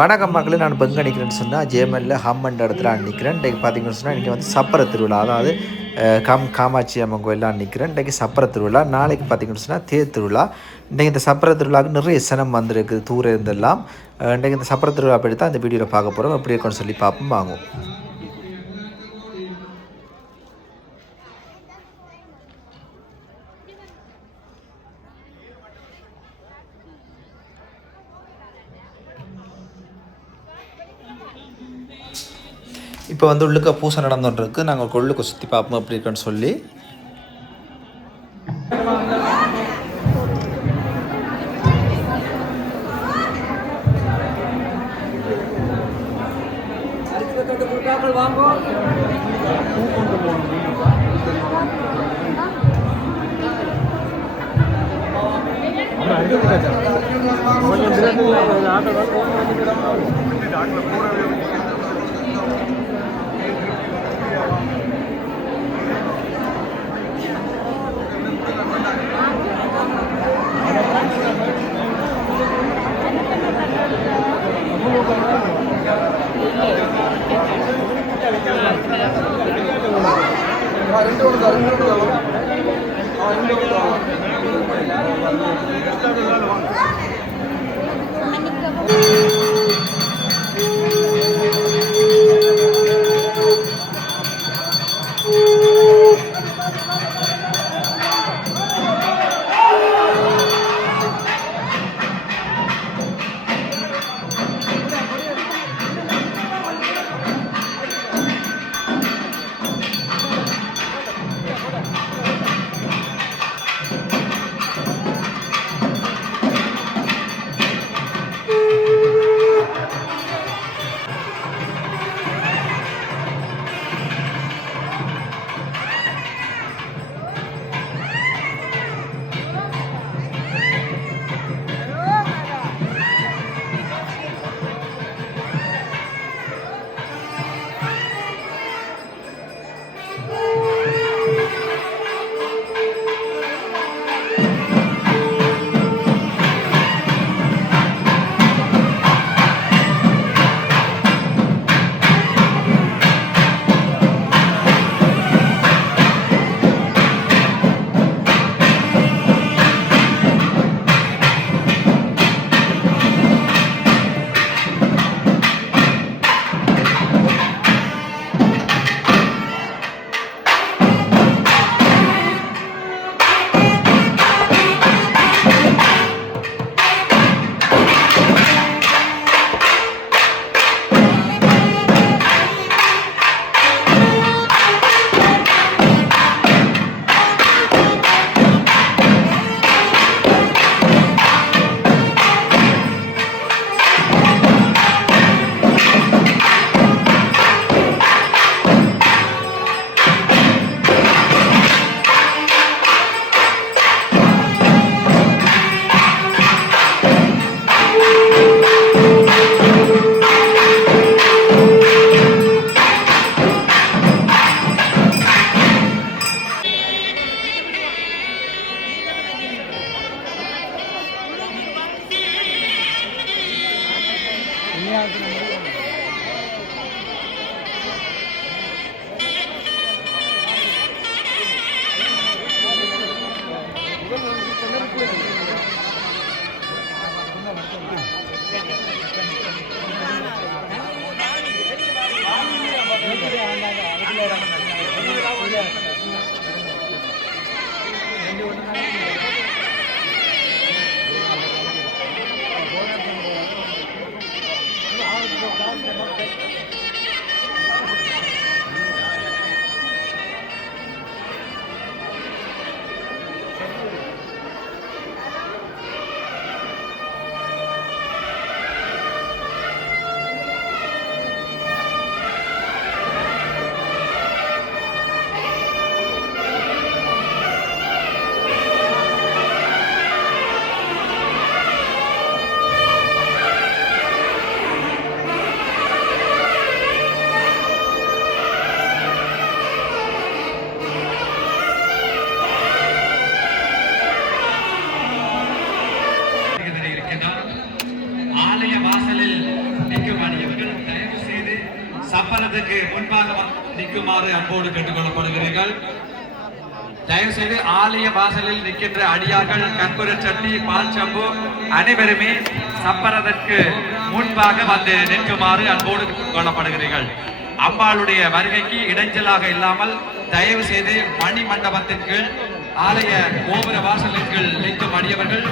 வணக்கம் மக்களே, நான் இப்போ எங்கே நிற்கிறேன்னு சொன்னால் ஜேமனில் ஹம்மன்ற இடத்துல நான் நிற்கிறேன். இன்றைக்கு பார்த்தீங்கன்னு சொன்னால் இன்றைக்கி வந்து சப்பர திருவிழா, அதாவது காமாட்சி அம்மன் கோயிலாம் நிற்கிறேன். இன்றைக்கு சப்பர திருவிழா, நாளைக்கு பார்த்தீங்கன்னு சொன்னால் தேர் திருவிழா. இன்றைக்கு இந்த சப்பர திருவிழாவுக்கு நிறைய சனம் வந்திருக்குது தூரம் இருந்தெல்லாம். இன்றைக்கு இந்த சப்பர திருவிழா பற்றி தான் இந்த வீடியோவில் பார்க்க போகிறோம். எப்படி இருக்குன்னு சொல்லி பார்ப்போம் வாங்குவோம். இப்போ வந்து உள்ளுக்க பூசை நடந்துகிட்டு நாங்கள் கொள்ளுக்கு சுற்றி பார்ப்போம் எப்படி இருக்குன்னு சொல்லி. நிற்குமாறு அன்போடு கேட்டுக்கொள்ளப்படுகிறீர்கள். தயவு செய்து ஆலய வாசலில் நிற்கின்ற அடியார்கள் கற்பூர சட்டி பால் சம்பு அனைவருமே சப்பரதற்கு முன்பாக வந்து நிற்குமாறு அன்போடு கொள்ளப்படுகிறீர்கள். அம்பாளுடைய வருகைக்கு இடைஞ்சலாக இல்லாமல் தயவு செய்து மணி மண்டபத்திற்கு ஆலய கோபுர வாசலுக்கு நிற்கும் அடியவர்கள்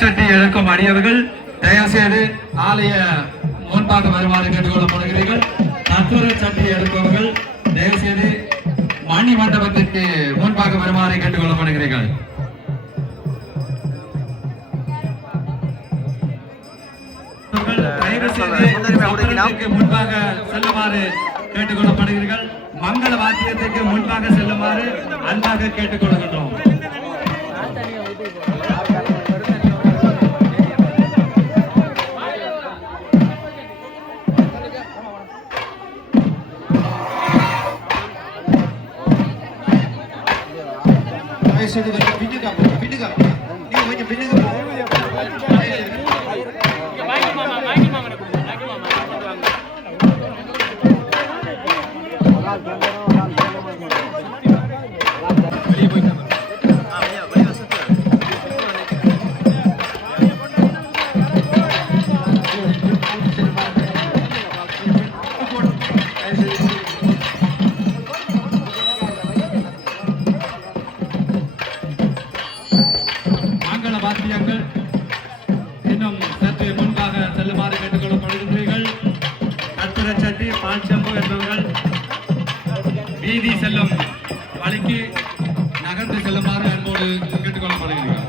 சட்டி எடுக்கும் அடியவர்கள் தயவு செய்து ஆலய முன்பாக வருமாறு கேட்டுக்கொள்ளப்படுகிறீர்கள். கற்பூர சட்டி எடுப்பவர்கள் தயவு செய்து மணி மண்டபத்திற்கு முன்பாக வருமாறு கேட்டுக்கொள்ளப்படுகிறீர்கள். முன்பாக செல்லுமாறு கேட்டுக்கொள்ளப்படுகிறீர்கள். மங்கள வாத்தியத்திற்கு முன்பாக செல்லுமாறு அன்பாக கேட்டுக்கொள்கின்றோம். இன்னும் சற்று முன்பாக செல்லுமாறு கேட்டுக்கொள்ளப்படுகின்றீர்கள். கற்பூர சட்டி பால் சம்பு என்பவர்கள் வீதி செல்லும் வழிக்கு நகர்ந்து செல்லுமாறு அன்போடு கேட்டுக்கொள்ளப்படுகிறீர்கள்.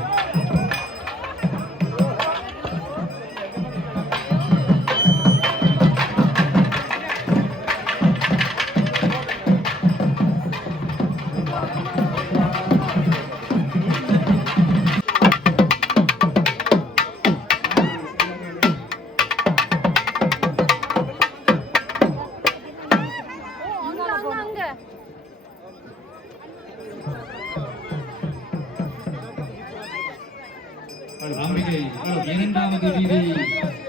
அம்பிகை இரண்டாவது வீதி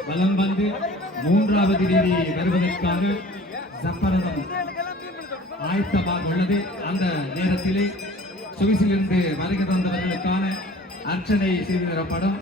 வலம் வந்து மூன்றாவது வீதி வருவதற்காக சப்பரதம் ஆயத்தமாக உள்ளது. அந்த நேரத்திலே சுவிசிலிருந்து வருகை தந்தவர்களுக்கான அர்ச்சனை செய்து தரப்படும்.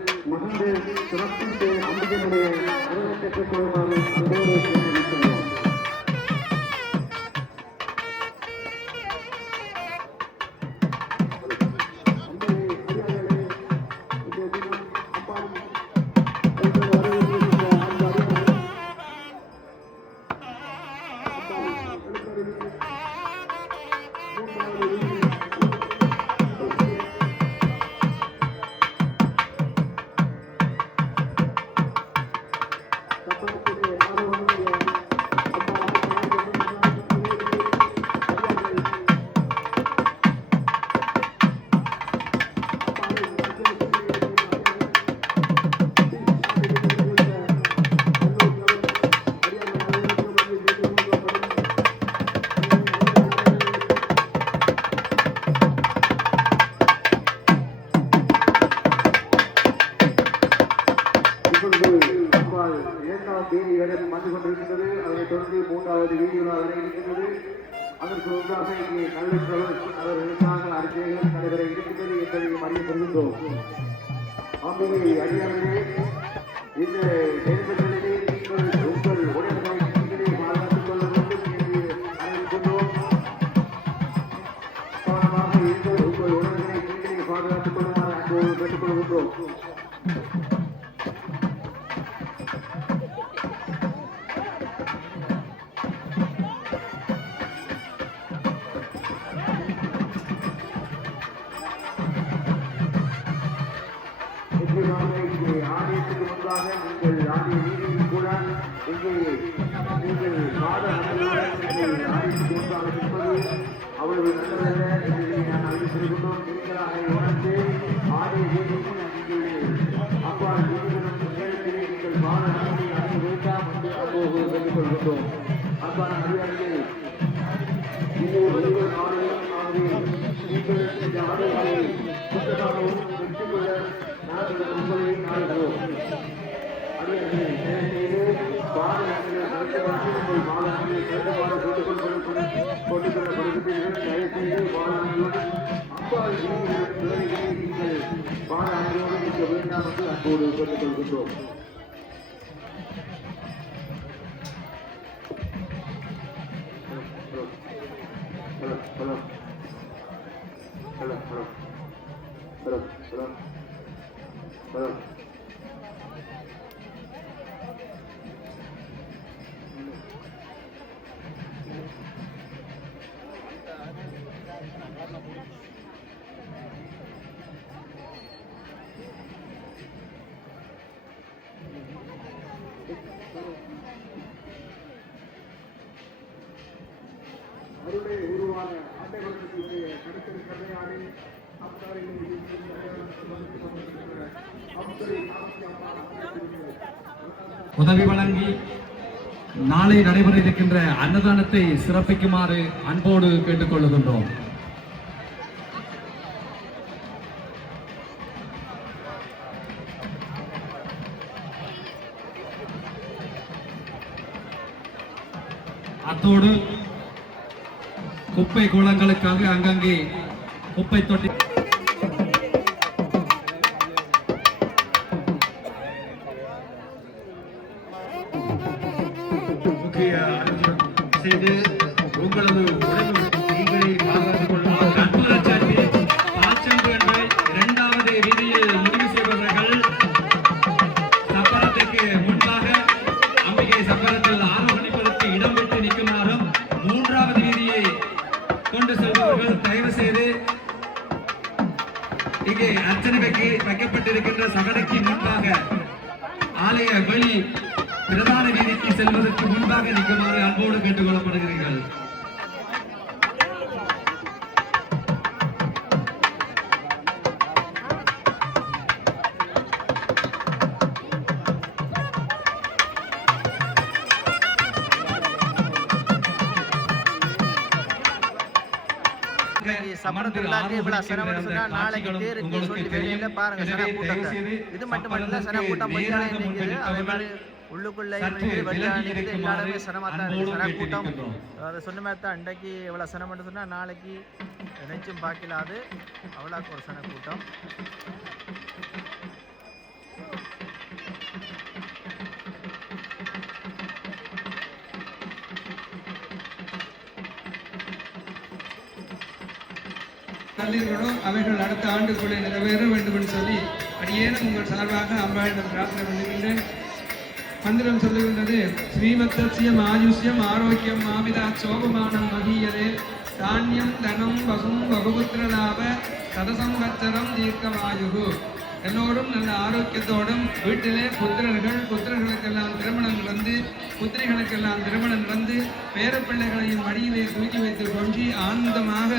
அப்பால் 2ஆம் வீதி வரை வந்து கொண்டிருக்கிறது. அதனைத் தொடர்ந்து 3வது வீதி வரை இருக்கின்றது. அதற்கு முன்பாக இங்கே அவர்களுக்காக அறிக்கைகள் நடைபெற இருக்கின்றது என்பதை அறியப்படுகின்றோம். அம்பிகை அடியார்களே, இந்த செயல்படுகளிலே நீங்கள் உங்கள் உடல்களை நீங்களே பாதுகாத்துக் கொள்ள வேண்டும் என்று அறிவிக்கின்றோம். காரணமாக உங்கள் உடல்களை நீங்களே பாதுகாத்துக் கொள்ளுமாறு அன்போடு கேட்டுக்கொள்கின்றோம். ஆலயத்துக்கு முன்பாக உங்கள் ஆலய வீதியில் கூட இங்கே நீங்கள் மாத ஆலயத்துக்கு முன்பாக நிற்பது அவ்வளவு நல்லதல்ல என்பதை நான் அறிவித்திருக்கின்றோம். நீங்களாக உணர்ந்து ஆலய வீதியில் நீங்கள் அவ்வாறு வீதிகளும் நேரத்திலே நீங்கள் மாத அனுமதி அடைய வேண்டாம் என்று அப்போது சொல்லிக் கொள்கின்றோம். அவ்வாறு அறியார்கள் ஒவ்வொரு நாளையும் நீங்கள் இந்த ஆலயங்களை சுத்தமாகவும் வெற்றி கொள்ள நாங்கள் உங்களை நாடுகிறோம். அறியார்கள் செய்து பாதங்களை நடத்துவார்கள். உங்கள் பாதங்களை சிறந்தவாறு கொண்டுகொள்ளப்படுகிறீர்கள். தயவுசெய்து பாதங்களுடன் அப்பால் துறைகளை நீங்கள் பாத அனுமதியோடு இருக்க வேண்டாம் என்று அன்போடு கேட்டுக்கொள்கின்றோம். அருளை உருவான ஆண்டவர்களுடைய கருத்தல் கதையாடி உதவி வழங்கி நாளை நடைபெற இருக்கின்ற அன்னதானத்தை சிறப்பிக்குமாறு அன்போடு கேட்டுக்கொள்கின்றோம். அத்தோடு குப்பை கூலங்களுக்காக அங்கங்கே குப்பை தொட்டி செய்து உங்களது உடல் நீங்களே பாதுகாத்துக் கொள்ளுமாறு கற்பூரச்சாட்டி பாச்சம்பு என்ற 2வது வீதியில் முடிவு செய்பவர்கள் சப்பரத்துக்கு முன்பாக அம்பிகை சப்பரத்தில் ஆரோகணிப்பதற்கு இடம் விட்டு நிற்குமாறும் 3வது வீதியை கொண்டு செல்பவர்கள் தயவு செய்து இங்கே அர்ச்சனை வைக்கப்பட்டிருக்கின்ற சகடைக்கு முன்பாக ஆலய வெளி பிரதான வீதிக்கு செல்வதற்கு முன்பாக நிற்குமாறு அன்போடு கேட்டுக்கொள்ளப்படுகிறீர்கள். இது மட்டுமல்ல சன கூட்டம் உள்ளுக்குள்ளே எல்லாருமே சனமாத்தான் இருக்கு. சன கூட்டம் அதை சொன்ன மாதிரி தான் இன்றைக்கு எவ்வளோ சனம் மட்டும் சொன்னால் நாளைக்கு நினைச்சும் பார்க்கலாது அவ்வளோக்கு ஒரு சன கூட்டம். தள்ளீர்களோ அவைகள் அடுத்த ஆண்டுக்குள்ளே நிறைவேற வேண்டும் என்று சொல்லி அடியேனும் உங்கள் சார்பாக அம்பாளிடம் பிரார்த்தனை பண்ணுகின்றேன். மந்திரம் சொல்லுகின்றது, ஸ்ரீமத்தஸ்யம் ஆயுஷ்யம் ஆரோக்கியம் மாவிதா சோபமானம் மகியதே தானியம் தனம் வசும் பகுபுத்திரலாப சதசம்வத்சரம் தீர்க்கமாயுகு. எல்லோரும் நல்ல ஆரோக்கியத்தோடும் வீட்டிலே புத்திரர்களுக்கெல்லாம் திருமணம் நடந்து புத்திரிகளுக்கெல்லாம் திருமணம் நடந்து பேரப்பிள்ளைகளையும் மடியிலே தூக்கி வைத்து கொஞ்சி ஆனந்தமாக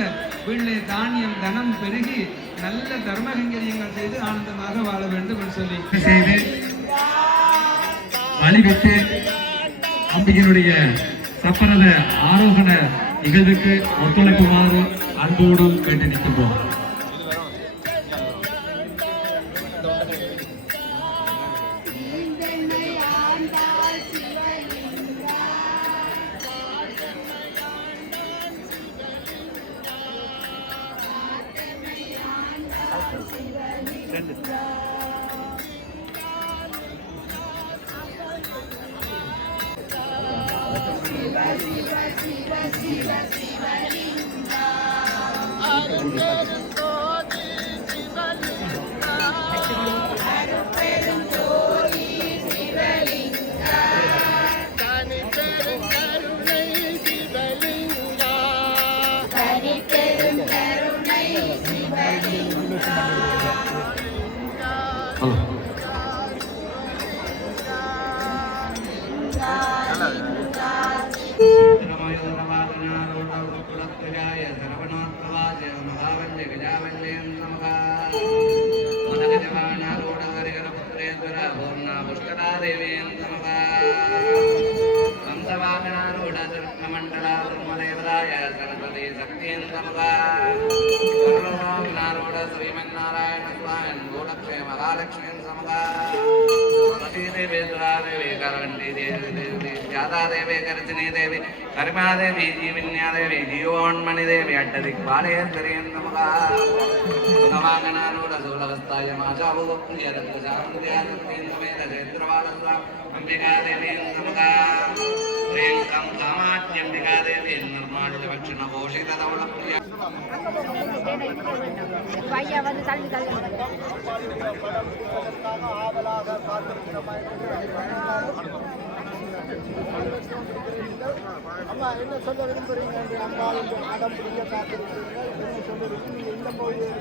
வீட்டிலே தானியம் தனம் பெருகி நல்ல தர்மகங்கரியங்கள் செய்து ஆனந்தமாக வாழ வேண்டும் என்று சொல்லி செய்து வழிபட்டு அம்பிகையினுடைய சப்பரத ஆரோகண நிகழ்வுக்கு ஒத்துழைக்குமாறு அன்போடு கேட்டு நிற்கின்றோம். देवी कर्मादेवी जीवन्यादेवी जीवोन्मणि देवी अड्डदिक्पालेश्वरीं नमः नमागणारूढ सूलवस्थाय माचावुक्तियदत्तशान्त्यादत्तेन्द्रमेधेन्द्रवालस्वां अंबिका देवी नमः ह्रीं कं कामाख्यंबिका देवी निर्माणुलक्षणभूषितधवलप्रिय பையா வந்து தள்ளி தள்ளி அம்மா என்ன சொல்ல விரும்புறீங்க என்று அம்மாள் அடம் பிடிக்க காத்திருக்கிறீங்க என்ன சொல்லுறீங்க நீங்க இந்த பகுதியில்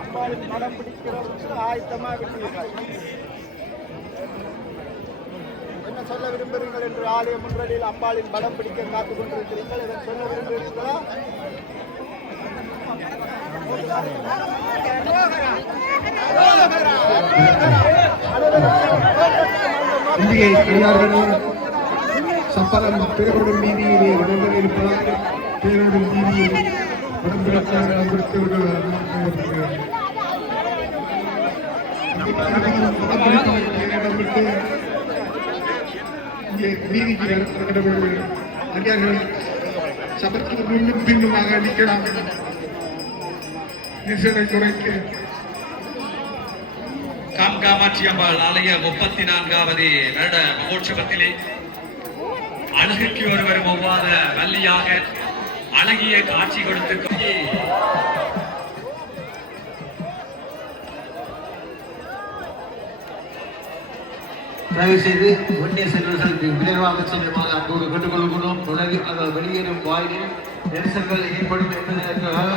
அம்பாளின் மடம் பிடிக்கிறவருக்கு ஆயத்தமாக விட்டீர்கள். என்ன சொல்ல விரும்புகிறீர்கள் என்று ஆலய முன்றலில் அம்பாளின் படம் பிடிக்க காத்துக் கொண்டிருக்கிறீர்கள். இதை சொல்ல விரும்புகிறீர்களா? இந்தியை பெரியார்களும் சப்பரம் பேரோடும் நீதியிலே உடம்பிருப்பதால் பேரோடும் நீதியில் உடம்பிருக்காக அமர்த்தவர்கள் நீதிக்கு அதிகாரிகள் சபத்துக்கு முன்னும் பின்னுமாக நிற்கலாம். நெரிசலை குறைக்க காமாட்சி அம்பாள் ஆலய 34வது வருட மகோற்சவத்திலே அழகுக்கு ஒருவரும் ஒவ்வாத வள்ளியாக அழகிய காட்சி கொடுத்து தயவு செய்து வண்டிய செல்வர்களுக்கு விரைவாக செல்லுமாறு அங்கோடு கேட்டுக்கொள்கிறோம். வெளியேறும் வாயிலில் நெரிசல்கள் ஏற்படும் என்பதற்காக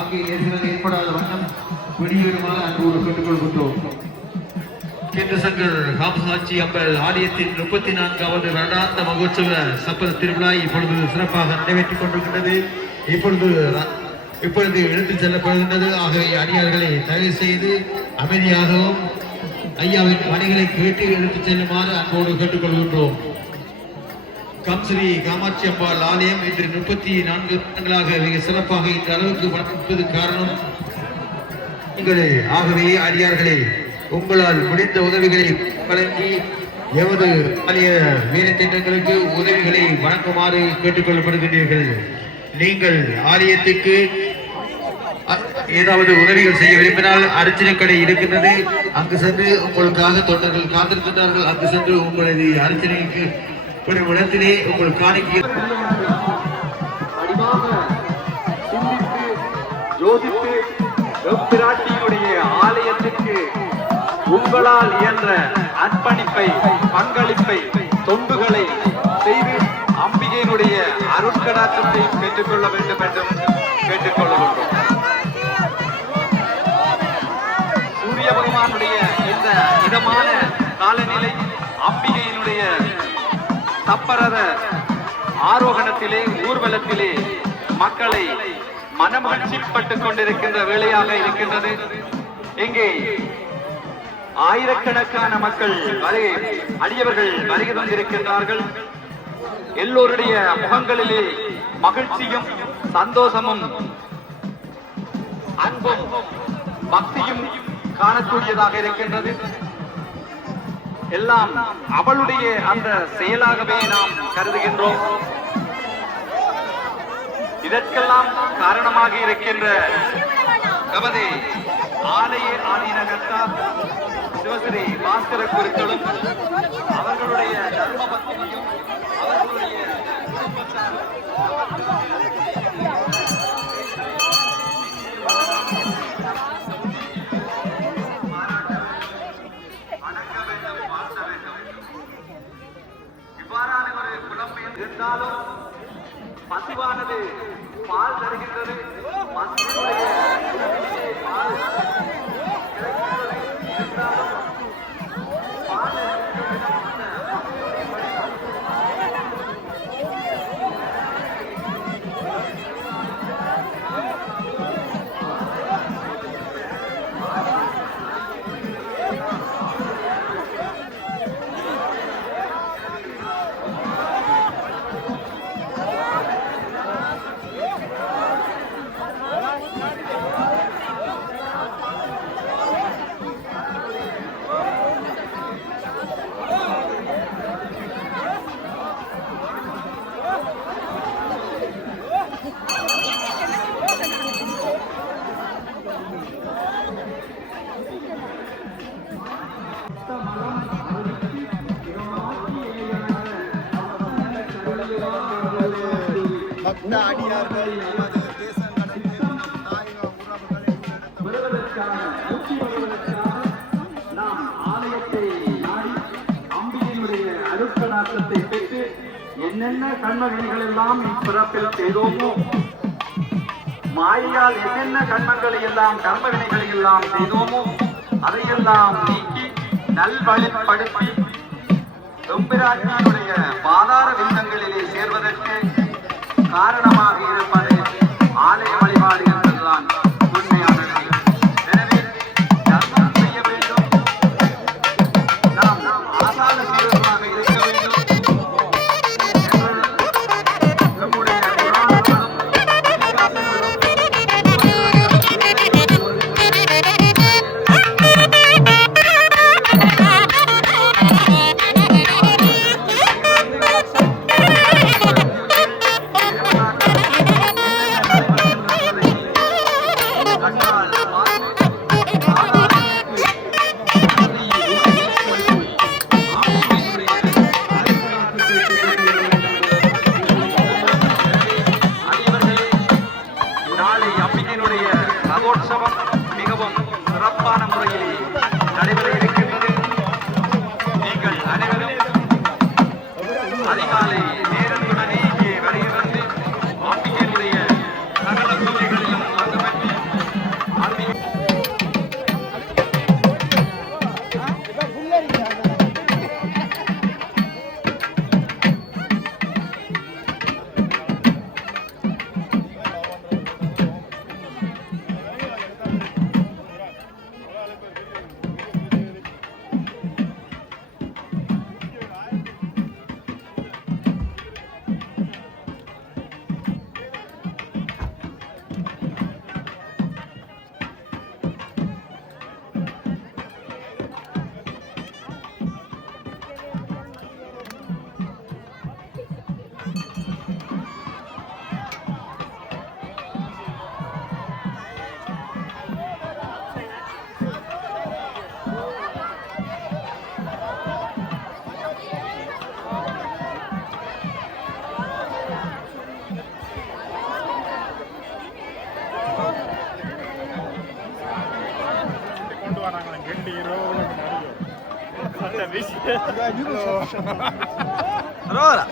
அங்கே நெரிசல்கள் ஏற்படாத வண்ணம் வெளியேறுமாறு அங்கோடு கேட்டுக்கொள்கின்றோம். கேந்திர சங்கர் காமசாட்சி அம்பல் ஆலயத்தின் 34வது வருடாந்த மகோற்சவ சப்பர திருவிழா இப்பொழுது சிறப்பாக நிறைவேற்றிக் கொண்டிருக்கின்றது. இப்பொழுது எடுத்துச் செல்லப்படுகின்றது. ஆகவே அடியார்களை தயவு செய்து அமைதியாகவும் ஐயாவின் பணிகளை கேட்டு எடுத்துச் செல்லுமாறு அன்போடு கேட்டுக்கொள்கின்றோம். ஸ்ரீ காமாட்சி அம்பாள் ஆலயம் இன்று 34 வருடங்களாக மிக சிறப்பாக இந்த அளவுக்கு வளர்ப்பது காரணம் உங்களே. ஆகவே அடியார்களே, உங்களால் முடிந்த உதவிகளை வழங்கி எமது ஆலய வேலை திட்டங்களுக்கு உதவிகளை வழங்குமாறு கேட்டுக்கொள்ளப்படுகின்றீர்கள். நீங்கள் ஆலயத்துக்கு ஏதாவது உதவிகள் செய்ய விரும்பினால் அர்ச்சனை கடை இருக்கின்றது. அங்கு சென்று உங்களுக்காக தொண்டர்கள் காத்திருக்கின்றார்கள். அங்கு சென்று உங்களது அர்ச்சனைக்கு பெரும் இடத்திலே உங்கள் காணிக்கை யோசித்து எம்பிராட்டியுடைய ஆலயத்திற்கு உங்களால் இயன்ற அர்ப்பணிப்பை, பங்களிப்பை, தொண்டுகளை செய்து அம்பிகையினுடைய அருட்கடாட்சத்தை பெற்றுக்கொள்ள வேண்டும் என்றும் கேட்டுக்கொள்கின்றோம். சூரிய பகவானுடைய இந்த இதமான காலநிலை அம்பிகையினுடைய சப்பரத ஆரோகணத்திலே, ஊர்வலத்திலே மக்களை மனமகிழ்ச்சிப்பட்டுக் கொண்டிருக்கின்ற வேளையாக இருக்கின்றது. இங்கே ஆயிரக்கணக்கான மக்கள் அடியவர்கள் வருகை தந்திருக்கின்றார்கள். எல்லோருடைய முகங்களிலே மகிழ்ச்சியும் சந்தோஷமும் அன்பும் பக்தியும் காணக்கூடியதாக இருக்கின்றது. எல்லாம் அவளுடைய அந்த செயலாகவே நாம் கருதுகின்றோம். இதற்கெல்லாம் காரணமாக இருக்கின்ற நமது ஆலய ஆதீனகர்த்தா சிவஸ்ரீ பாஸ்கர குருக்களும் அவர்களுடைய தர்மபத்தினியும் அவர்களுடைய இவ்வாறான ஒரு புலம்பெயர் இருந்தாலும் பசுவானது பால் தருகின்றது. பசுவுடைய பால் கிடைக்கின்றது இருந்தாலும் பால் பக்த அடியார்கள் நமது தேசம் கடந்து தாயக உறவுகளை நாம் ஆலயத்தை நாடி அம்பிகையினுடைய அருட்கடாட்சத்தை பெற்று என்னென்ன கண்மவினைகள் எல்லாம் இப்பிறப்பில் செய்தோமோ, மாயையால் என்னென்ன கண்மங்களை எல்லாம் கர்ம வினைகளை எல்லாம் செய்தோமோ அதையெல்லாம் நீக்கி நல்வழிப்படுத்தி எம்பிராட்டியுடைய பாதார விந்தங்களிலே சேர்வதற்கு காரணமாக இருப்பது ஆலய வழிபாடு என்பதுதான் உண்மையானது. எனவே தர்மம் செய்ய வேண்டும், நாம் ஆசார சீரர்களாக இருக்க வேண்டும் என்று நம்முடைய புராணங்களும் இதிகாசங்களும் நாளை அம்பிகையினுடைய ரதோற்சவம் மிகவும் சிறப்பான முறையில் நடைபெற இருக்கின்றது. நீங்கள் அனைவரும் அதிகாலை நேரத்துடனே இங்கே வருகிறது அம்பிகையினுடைய சகல பூஜைகளிலும் பங்கு பெற்று அம்பிகை Allora.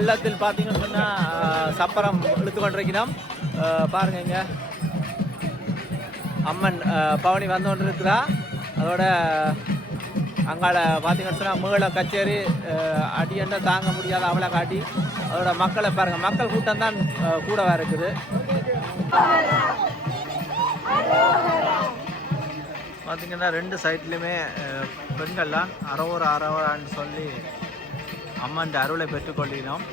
வெள்ளத்தில் பார்த்தீங்கன்னு சொன்னால் சப்பரம் இழுத்து கொண்டிருக்கிறோம். பாருங்க இங்கே அம்மன் பவனி வந்து கொண்டு இருக்கிறா. அதோட அங்கால பார்த்தீங்கன்னு சொன்னால் மேள கச்சேரி அடியண்ட தாங்க முடியாத அவளை காட்டி அதோட மக்களை பாருங்கள், மக்கள் கூட்டம் தான் கூடவா இருக்குது. பார்த்திங்கன்னா 2 சைட்லையுமே பெண்கள்லாம் அரோரான்னு சொல்லி அம்மன் அருளை பெற்றுக்கொள்ளினோம்.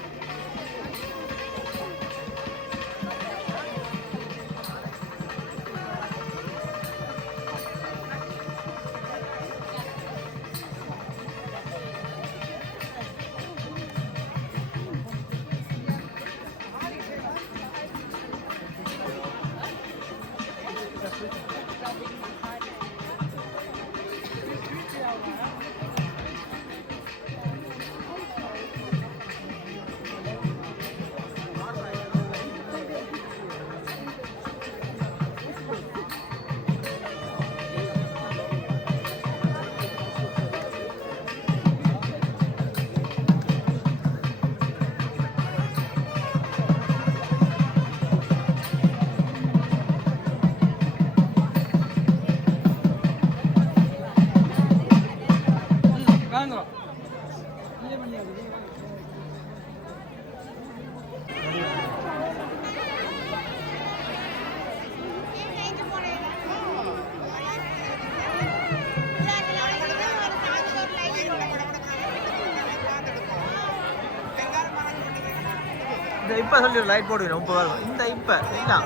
இந்த இப்போ சொல்லி ஒரு லைட் போடுவேன் 30 வரும். இந்த இப்போ என்ன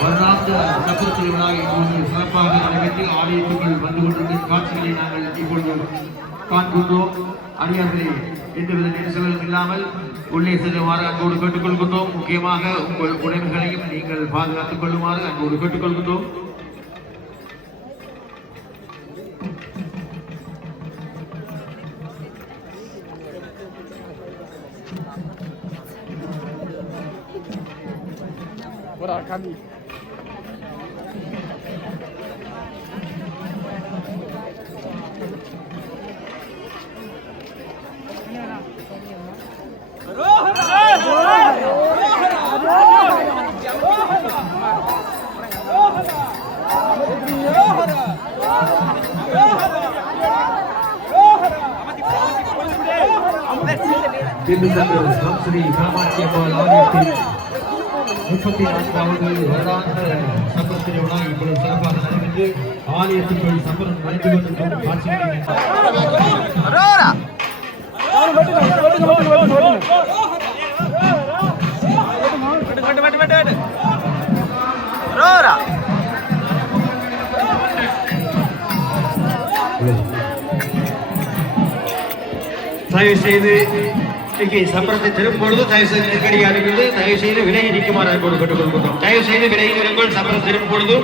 வருடாந்த சப்பர திருவிழா இப்பொழுது சிறப்பாக நடைபெற்று ஆலயத்துக்குள் வந்து கொண்டிருக்கும் காட்சிகளை நாங்கள் இப்பொழுது காண்கின்றோம். அடியார்களே, எந்தவித நெரிசலும் இல்லாமல் உள்ளே செல்லுமாறு அன்போடு கேட்டுக்கொள்கின்றோம். முக்கியமாக உங்கள் உடைமைகளையும் நீங்கள் பாதுகாத்துக் கொள்ளுமாறு அன்போடு கேட்டுக்கொள்கின்றோம். ஸ்ரீ காமாட்சி அம்பாள் ஆலயத்தில் 34வது வருடாந்த சப்பர திருவிழா இப்பொழுது சிறப்பாக நடைபெற்று ஆலயத்துக்குள் சப்பரம் நடைந்து கொண்டிருக்கும் காட்சிகளை தயவு செய்து இங்கே சப்பரத்தை திரும்பும் பொழுது தயவு செய்து நெருக்கடியாக இருக்கிறது. தயவு செய்து விலையை நீக்குமாறு அன்போடு கேட்டுக்கொள்கிறோம். தயவு செய்து விலையை நிறுங்கள். சப்பரம் திரும்பும் பொழுது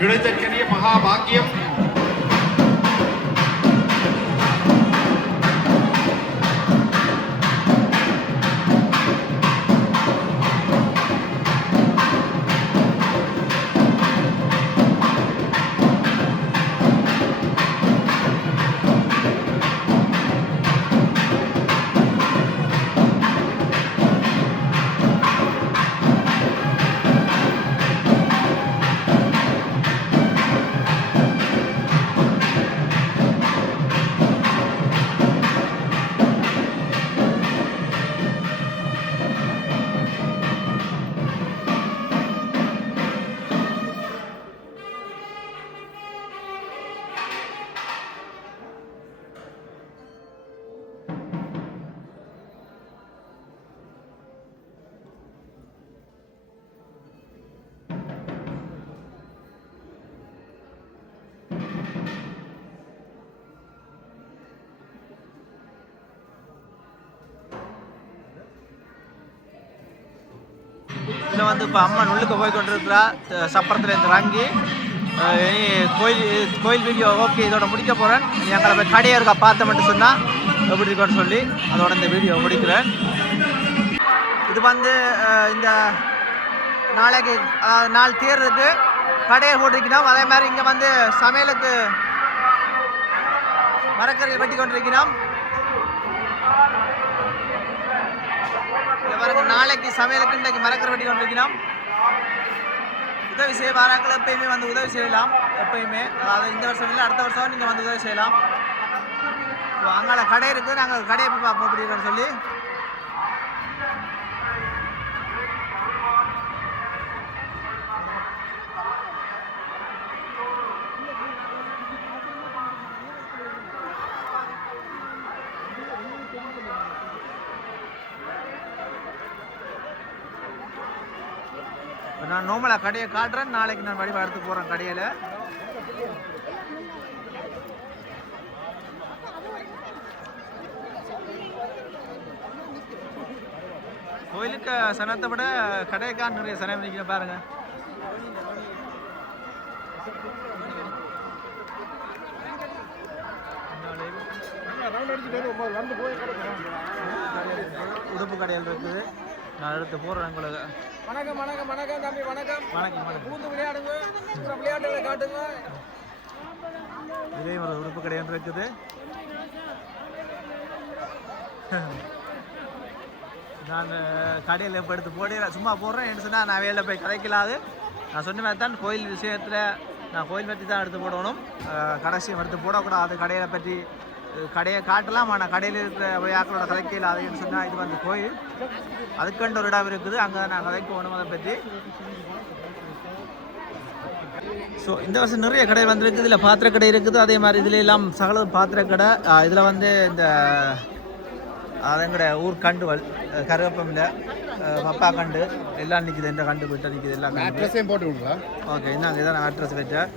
கிடைத்தற்கரிய மகா பாக்கியம் வந்து இப்போ அம்மன் உள்ளுக்கு போய் கொண்டிருக்கிறா சப்பரத்துலேருந்து இறங்கி கோயில் வீடியோ ஓகே இதோட முடிக்க போகிறேன். எங்களை போய் கடையை இருக்கா பார்த்த மட்டும் சொன்னால் எப்படி இருக்குன்னு சொல்லி அதோட இந்த வீடியோ முடிக்கிறேன். இது வந்து இந்த நாளைக்கு நாள் தேர்றதுக்கு கடையை போட்டிருக்கணும். அதே மாதிரி இங்கே வந்து சமையலுக்கு மரக்கறியை வெட்டி கொண்டிருக்கிறோம். நாளைக்கு சமையலுக்கு இன்றைக்கு மரக்கறி வெட்டி கொண்டிருக்கிறோம். உதவி செய்ய வாராக்கள் எப்பயுமே வந்து உதவி செய்யலாம். எப்பயுமே அதாவது இந்த வருஷம் இல்லை அடுத்த வருஷம் நீங்கள் வந்து உதவி செய்யலாம். ஸோ அங்கே கடை இருக்குது. நாங்கள் கடையை போய் பார்ப்போம் அப்படின்னு சொல்லி நான் நோமலாக கடையை காட்டுறேன். நாளைக்கு நான் வடிவா எடுத்து போகிறேன் கடையில். கோயிலுக்கு சனத்தை விட கடைக்கான நிறைய சனம் நிற்கிற பாருங்க. உடுப்பு கடையில் இருக்குது. நான் எடுத்து போடுறேன் உங்களுக்கு. வணக்கம் வணக்கம் வணக்கம் தம்பி வணக்கம். வணக்கம். பூந்து விளையாடுங்க, விளையாட்டுகளை காட்டுங்க. இதே ஒரு உடுப்பு கடை ஒன்று இருக்குது. நான் கடையில் இப்போ எடுத்து போட சும்மா போடுறேன். என்ன சொன்னால் நான் வேலை போய் கதைக்கலாது. நான் சொன்ன மாதிரி தான் கோயில் விஷயத்தில் நான் கோயில் பற்றி தான் எடுத்து போடணும். கடைசியம் எடுத்து போடக்கூடாது. கடையை பற்றி கடையை காட்டலாம். ஆனால் கடையில் இருக்கிற விளையாக்களோட கதைக்கல அதுன்னு சொன்னால் இது வந்து கோயில் அதுக்கண்டு ஒரு இடம் இருக்குது. அங்கே நான் கதைக்கு போகணும் அதை பற்றி. ஸோ இந்த வருஷம் நிறைய கடை வந்துருக்கு. இதில் பாத்திர கடை இருக்குது. அதே மாதிரி இதில் எல்லாம் சகல பாத்திர கடை. இதில் வந்து இந்த அதங்கட ஊர் கண்டுவல் கருவேப்பமில்ல பப்பா கண்டு எல்லாம் நிற்கிது. இந்த கண்டு போயிட்டு நிற்கிது எல்லாம். அட்ரஸையும் போட்டு விடுங்களா? ஓகே இந்தாங்க இதான் நான் அட்ரஸ் வச்சேன்.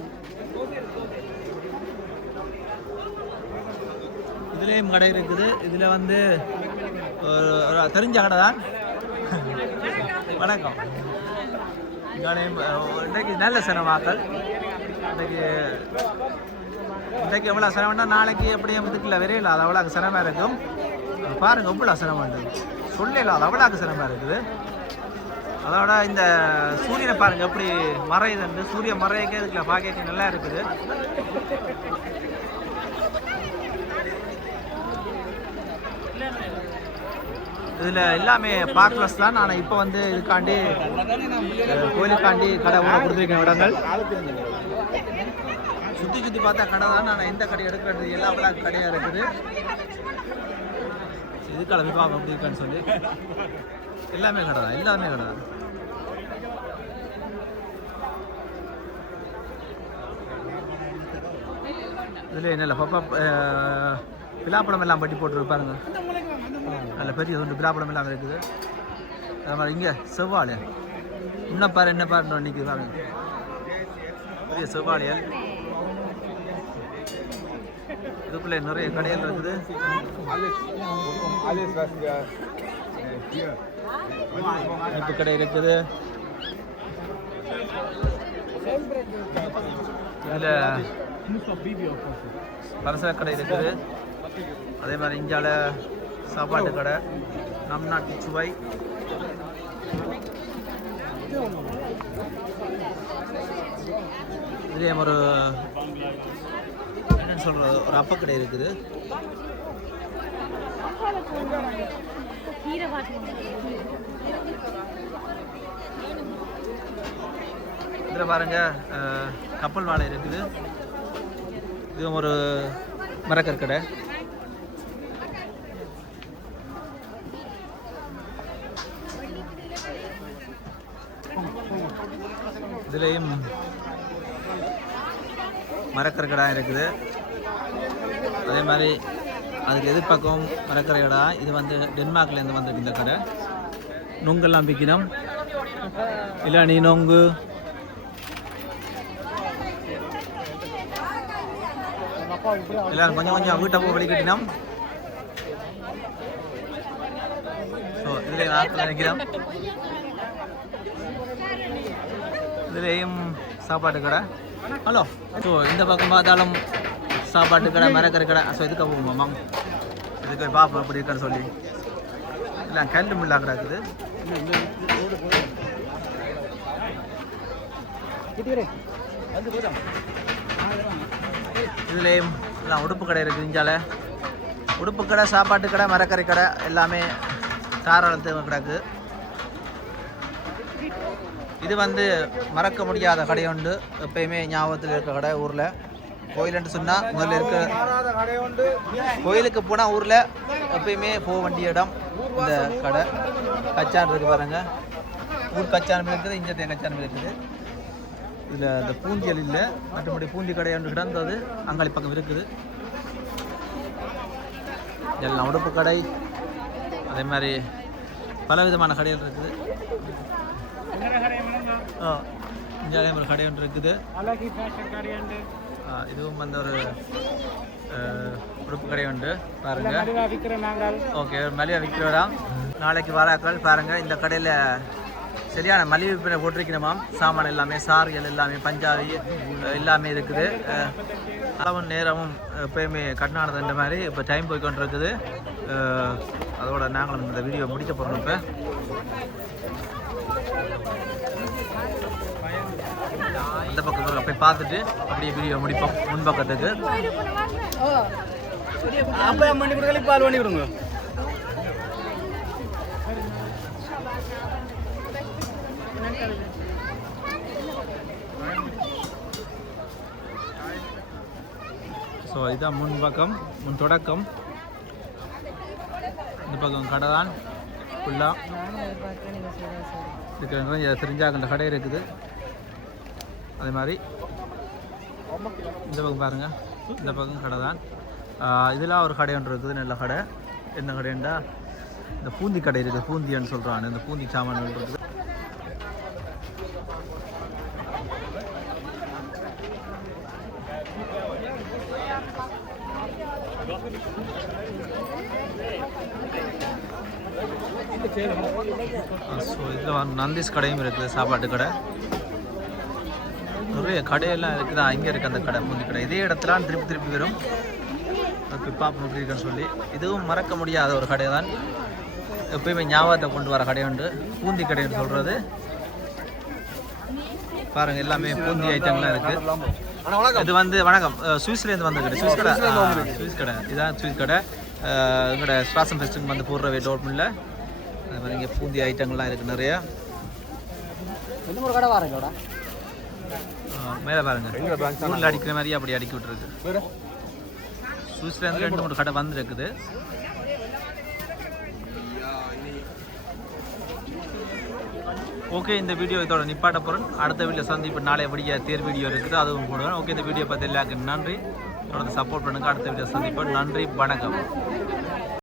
இதுலேயும் கடை இருக்குது. இதில் வந்து ஒரு தெரிஞ்ச கடை தான். வணக்கம். இன்றைக்கு நல்ல சினமாக்கள். இன்றைக்கு எவ்வளோ சிரமம்னா நாளைக்கு எப்படியும் இதுக்குள்ள விரையில் அது அவ்வளோக்கு சிரமமாக இருக்கும். பாருங்கள் எவ்வளோ சிரமம் இருக்குது சொல்லல. அது அவ்வளோக்கு சிரமமாக இருக்குது. அதோட இந்த சூரியனை பாருங்கள் எப்படி மறையுதுண்டு. சூரிய மறையக்கே இதுக்குள்ள பார்க்க நல்லா இருக்குது. இதில் எல்லாமே பார்க்லஸ் தான். நான் இப்போ வந்து இதுக்காண்டி கோயிலுக்காண்டி கடை உள்ள கொடுத்துருக்கேன் இடங்கள். சுற்றி சுற்றி பார்த்தா கடை தான். நான் எந்த கடை எடுக்கிறது எல்லா விழாக்கு கடையாக இருக்குது. இதுக்கால விபாகம் அப்படி இருக்கான்னு சொல்லி எல்லாமே கடை தான். எல்லாமே கடை தான். இதில் என்ன இல்லை பப்பா பிலாப்பழம் எல்லாம் பட்டி போட்டுருப்பாருங்க. நல்ல பெரிய துண்டு பிலாப்பழம் எல்லாம் இருக்குது. அது மாதிரி இங்கே செவ்வாழை இன்னும் பாரு என்ன பாருன்னு அன்றைக்கி பாருங்க பெரிய செவ்வாழையல். இதுக்குள்ளே நிறைய கடைகள் இருக்குது. இனிப்பு கடை இருக்குது. இதில் பரச கடை இருக்குது. அதே மாதிரி இஞ்சால சாப்பாட்டு கடை நம் நாட்டு சுவை. இதே ஒரு என்னன்னு சொல்கிறது ஒரு அப்பக்கடை இருக்குது. இதில் பாருங்க கப்பல் வாழை இருக்குது. இது ஒரு மரக்கற்கடை. இதுலேயும் மரக்கரை இருக்குது. அதே மாதிரி அதுக்கு எதிர்பார்க்கவும் மரக்கரை கடை. இது வந்து டென்மார்க்லேருந்து வந்திருக்கு இந்த கடை. நொங்கெல்லாம் விற்கணும். இளநீ நொங்கு எல்லாரும் கொஞ்சம் கொஞ்சம் வீட்டை போய் வடிகட்டினோம். ஸோ இதில் நினைக்கிறோம் இதுலேயும் சாப்பாட்டு கடை. ஹலோ, ஸோ இந்த பக்கம் பார்த்தாலும் சாப்பாட்டு கடை, மரக்கறி கடை. ஸோ இதுக்கு போவோம் மாம், இதுக்கு பார்ப்போம் எப்படி இருக்கான்னு சொல்லி. இல்லை கல் மில்லா கிடக்குது. இதுலேயும் எல்லாம் உடுப்பு கடை இருக்குது. இஞ்சால உடுப்பு கடை, சாப்பாட்டு கடை, மரக்கறி கடை எல்லாமே தாராளத்து கிடக்கு. இது வந்து மறக்க முடியாத கடை உண்டு, எப்பயுமே ஞாபகத்தில் இருக்க கடை. ஊரில் கோயிலுன்னு சொன்னால் முதல்ல இருக்க கோயிலுக்கு போனால் ஊரில் எப்பயுமே போக வேண்டிய இடம் இந்த கடை. கச்சான் இருக்குது பாருங்க, ஊர் கச்சான் இருக்குது, இஞ்ச கச்சான் இருக்குது. இதில் இந்த பூந்தியல் இல்லை, மற்றபடி பூந்தி கடை ஒன்று கிடந்தது அங்காளி பக்கம் இருக்குது. எல்லாம் உடுப்பு கடை, அதே மாதிரி பல விதமான கடைகள் இருக்குது. இங்கே அதே மாதிரி கடை ஒன்று இருக்குது. இதுவும் வந்து ஒரு உடுப்பு கடை உண்டு பாருங்க. ஓகே, மலிவாக விற்கிறோம். நாளைக்கு வராக்கள் பாருங்கள், இந்த கடையில் சரியான மலிவு விற்பனை போட்டிருக்கணுமாம். சாமான் எல்லாமே, சார்கள் எல்லாமே, பஞ்சாபி எல்லாமே இருக்குது. அளவும் நேரமும் எப்பயுமே கண்ணானதுன்ற மாதிரி இப்போ டைம் போய்கொண்டு இருக்குது. அதோட நாங்களும் இந்த வீடியோ முடிக்க போகிறோம். இப்போ அந்த பக்கத்துக்கு போய் பார்த்துட்டு அப்படியே வீடியோ முடிப்போம். முன்பக்கத்துக்கு பால் பண்ணி கொடுங்க. ஸோ இதுதான் முன்பக்கம், முன் தொடக்கம். இந்த பக்கம் கடை தான் ஃபுல்லாக இருக்கிற நிறைய தெரிஞ்சாக்கின்ற கடை இருக்குது. அதே மாதிரி இந்த பக்கம் பாருங்கள், இந்த பக்கம் கடை தான். இதெல்லாம் ஒரு கடை ஒன்று இருக்குது, நல்ல கடை. என்ன கடைண்டா இந்த பூந்தி கடை இருக்குது, பூந்தின்னு சொல்கிறான். இந்த பூந்தி சாமான் இருக்குது. ஸோ இதில் நந்தீஸ் கடையும் இருக்குது, சாப்பாட்டு கடை. நிறைய கடையெல்லாம் இருக்குது. இங்கே இருக்குது அந்த கடை, பூந்தி கடை. இதே இடத்துல திருப்பி வரும். ஓகே, பார்ப்போம் எப்படி இருக்குன்னு சொல்லி. இதுவும் மறக்க முடியாத ஒரு கடை தான், எப்பயுமே ஞாபகத்தை கொண்டு வர கடை உண்டு, பூந்தி கடைன்னு சொல்கிறது. பாருங்கள், எல்லாமே பூந்தி ஐட்டங்கள்லாம் இருக்குது. இது வந்து வணக்கம், சுவிஸ்லேருந்து வந்த கடை. சுவிஸ் கடை இதுதான் சுவிஸ் கடை. எங்களோட ஸ்வாசம் ஃபெஸ்ட்டுக்கு வந்து போடுறவே டோட்மில்ல. அது மாதிரி இங்கே பூந்தி ஐட்டங்கள்லாம் இருக்குது நிறையா. கடை வாரங்களோட மேலே பாருங்கள், ஊரில் அடிக்கிற மாதிரி அப்படி அடிக்கி விட்டுருக்கு. சுவிஸ்லேருந்து 2-3 கடை வந்துருக்குது. ஓகே, இந்த வீடியோ இதோட நிப்பாட்ட போகிறேன். அடுத்த வீடியோ சந்திப்பு நாளைய படிக்க தேர் வீடியோ இருக்குது, அதுவும் போடுவேன். ஓகே, இந்த வீடியோ பார்த்து எல்லாருக்கும் நன்றி. தொடர்ந்து சப்போர்ட் பண்ணுங்கள். அடுத்த வீடியோ சந்திப்போம். நன்றி, வணக்கம்.